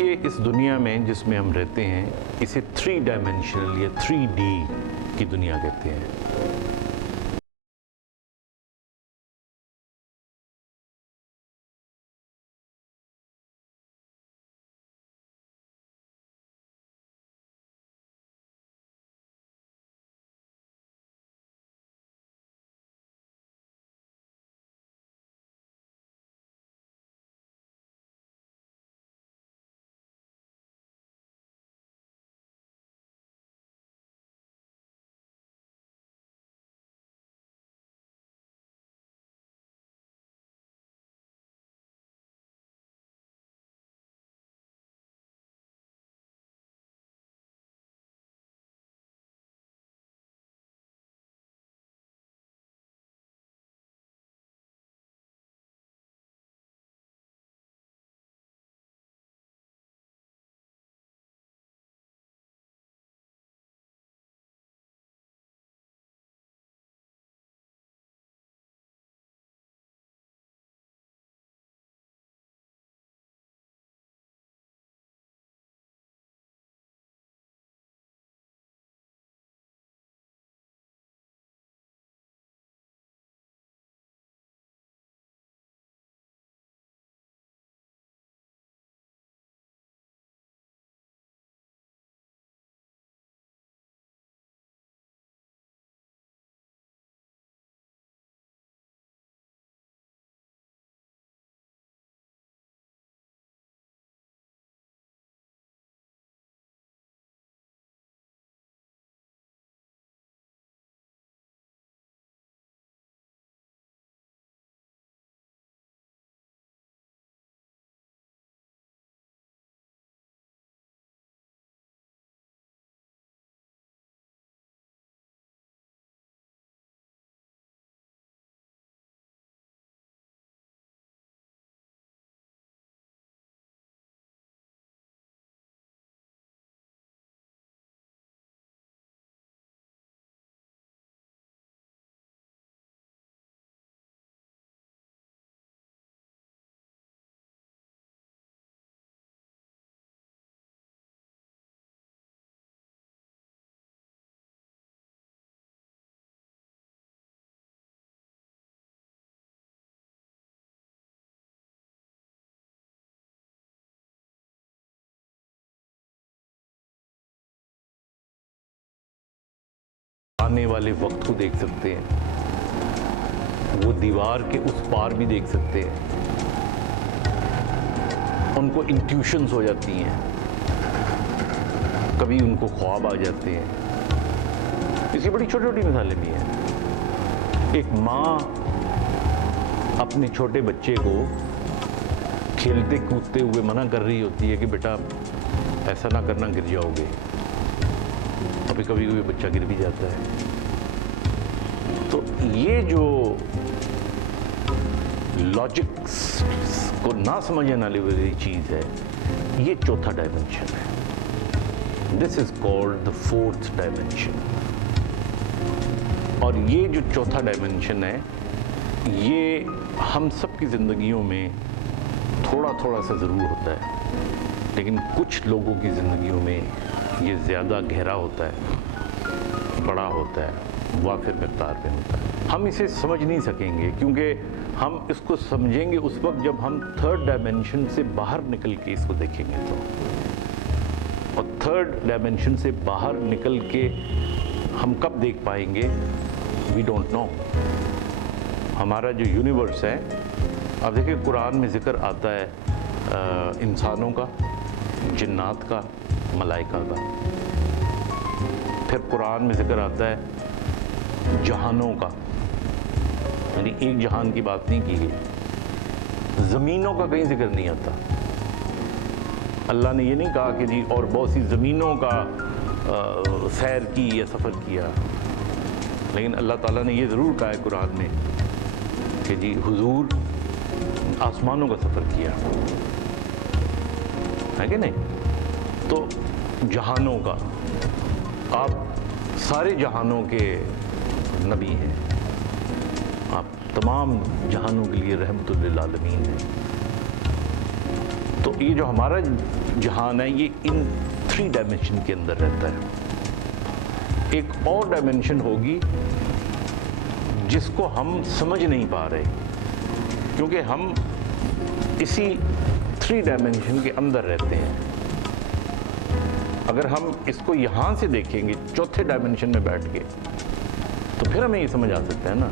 देखिए, इस दुनिया में जिसमें हम रहते हैं इसे 3 डायमेंशनल या 3D की दुनिया कहते हैं। आने वाले वक्त को देख सकते हैं, वो दीवार के उस पार भी देख सकते हैं, उनको इंट्यूशंस हो जाती हैं, कभी उनको ख्वाब आ जाते हैं। इसकी बड़ी छोटी छोटी मिसालें भी हैं। एक माँ अपने छोटे बच्चे को खेलते कूदते हुए मना कर रही होती है कि बेटा ऐसा ना करना, गिर जाओगे। कभी कभी कोई बच्चा गिर भी जाता है। तो ये जो लॉजिक्स को ना समझने वाली चीज़ है, ये चौथा डायमेंशन है। This is called the 4th dimension. और ये जो चौथा डायमेंशन है, ये हम सब की ज़िंदगियों में थोड़ा थोड़ा सा ज़रूर होता है, लेकिन कुछ लोगों की ज़िंदगियों में ये ज़्यादा गहरा होता है, बड़ा होता है, वाफिर मिक़दार में होता है। हम इसे समझ नहीं सकेंगे, क्योंकि हम इसको समझेंगे उस वक्त जब हम 3rd डायमेंशन से बाहर निकल के इसको देखेंगे। तो और 3rd डायमेंशन से बाहर निकल के हम कब देख पाएंगे, वी डोंट नो। हमारा जो यूनिवर्स है, अब देखिए कुरान में ज़िक्र आता है इंसानों का, जिन्नात का, मलाइका का। फिर कुरान में ज़िक्र आता है जहानों का, यानी एक जहान की बात नहीं की गई। ज़मीनों का कहीं जिक्र नहीं आता। अल्लाह ने ये नहीं कहा कि जी और बहुत सी ज़मीनों का सैर की या सफ़र किया, लेकिन अल्लाह ताला ने ये ज़रूर कहा है कुरान में कि जी हुजूर आसमानों का सफ़र किया है कि नहीं। तो जहानों का, आप सारे जहानों के नबी हैं, आप तमाम जहानों के लिए रहमतुल लिल आलमीन हैं। तो तो ये जो हमारा जहान है ये इन 3 डायमेंशन के अंदर रहता है। एक और डायमेंशन होगी जिसको हम समझ नहीं पा रहे, क्योंकि हम इसी 3 डायमेंशन के अंदर रहते हैं। अगर हम इसको यहाँ से देखेंगे चौथे डायमेंशन में बैठ के, तो फिर हमें ये समझ आ सकता है ना।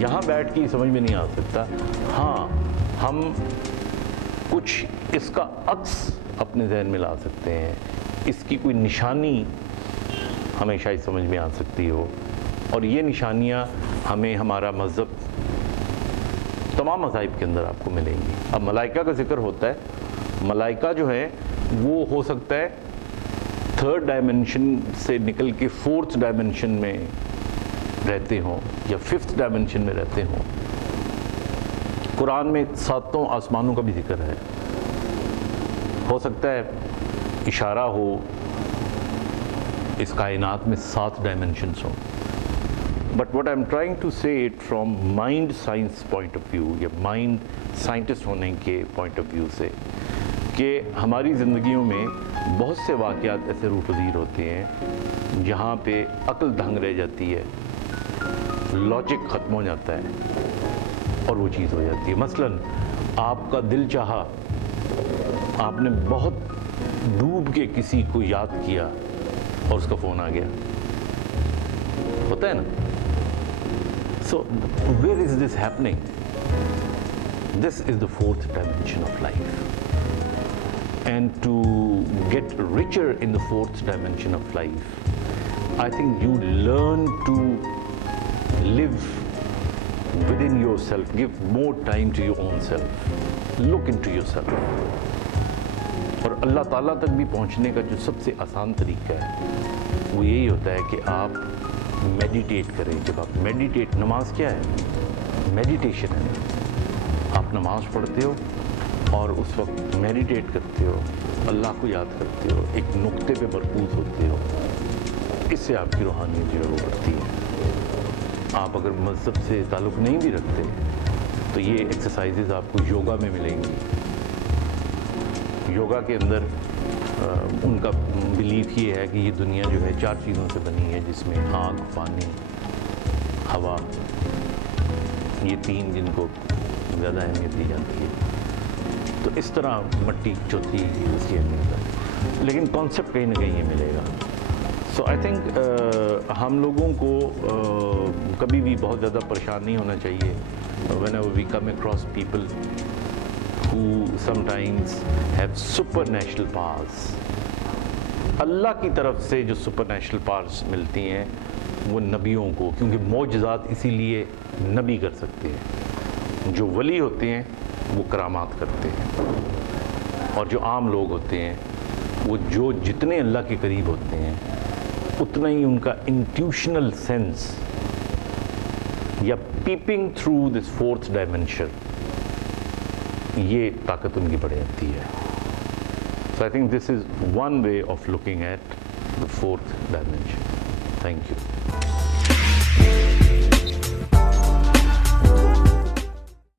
यहाँ बैठ के समझ में नहीं आ सकता। हाँ, हम कुछ इसका अक्स अपने जहन में ला सकते हैं, इसकी कोई निशानी हमें शायद समझ में आ सकती हो, और ये निशानियाँ हमें हमारा मज़हब तमाम मज़ाहिब के अंदर आपको मिलेंगी। अब मलाइका का जिक्र होता है, मलाइका जो है वो हो सकता है 3rd डायमेंशन से निकल के 4th डायमेंशन में रहते हों या 5th डायमेंशन में रहते हों। कुरान में 7 आसमानों का भी जिक्र है। हो सकता है इशारा हो इस कायनात में 7 डायमेंशंस हों। But what I am trying to say it from mind science point of view, या माइंड साइंटिस्ट होने के पॉइंट ऑफ व्यू से, कि हमारी ज़िंदगियों में बहुत से वाक़यात ऐसे रूपज़ीर होते हैं जहाँ पे अक्ल दंग रह जाती है, लॉजिक ख़त्म हो जाता है और वो चीज़ हो जाती है। मसलन आपका दिल चाहा, आपने बहुत डूब के किसी को याद किया और उसका फ़ोन आ गया, होता है ना। So where is this happening? This is the 4th dimension of life. And to get richer in the 4th dimension of life, I think you learn to live within yourself, give more time to your own self, look into yourself. और अल्लाह ताला तक भी पहुंचने का जो सबसे आसान तरीका है वो यही होता है कि आप मेडिटेट करें। जब आप मेडिटेट, नमाज क्या है? मेडिटेशन है। आप नमाज पढ़ते हो और उस वक्त मेडिटेट करते हो, अल्लाह को याद करते हो, एक नुक्ते पे मरकूज़ होते हो। इससे आपकी रूहानियत जो है वो बढ़ती है। आप अगर मज़हब से ताल्लुक़ नहीं भी रखते तो ये एक्सरसाइजेज़ आपको योगा में मिलेंगी। योगा के अंदर उनका बिलीफ ये है कि ये दुनिया जो है 4 चीज़ों से बनी है, जिसमें आग, पानी, हवा, ये 3 जिनको ज़्यादा अहमियत दी जाती है। तो इस तरह मट्टी चौथी उसकी अहमियत है, लेकिन कॉन्सेप्ट कहीं ना कहीं ये मिलेगा। सो आई थिंक हम लोगों को कभी भी बहुत ज़्यादा परेशान नहीं होना चाहिए whenever we come across people who sometimes have supernatural powers। अल्लाह की तरफ से जो supernatural powers मिलती हैं वो नबियों को, क्योंकि मौजज़ात इसीलिए नबी कर सकते हैं। जो वली होते हैं वो करामात करते हैं, और जो आम लोग होते हैं वो जो जितने अल्लाह के करीब होते हैं उतना ही उनका इंट्यूशनल सेंस या peeping through this 4th dimension, ये ताकत उनकी बढ़ जाती है। So I think this is one way of looking at the 4th dimension. Thank you.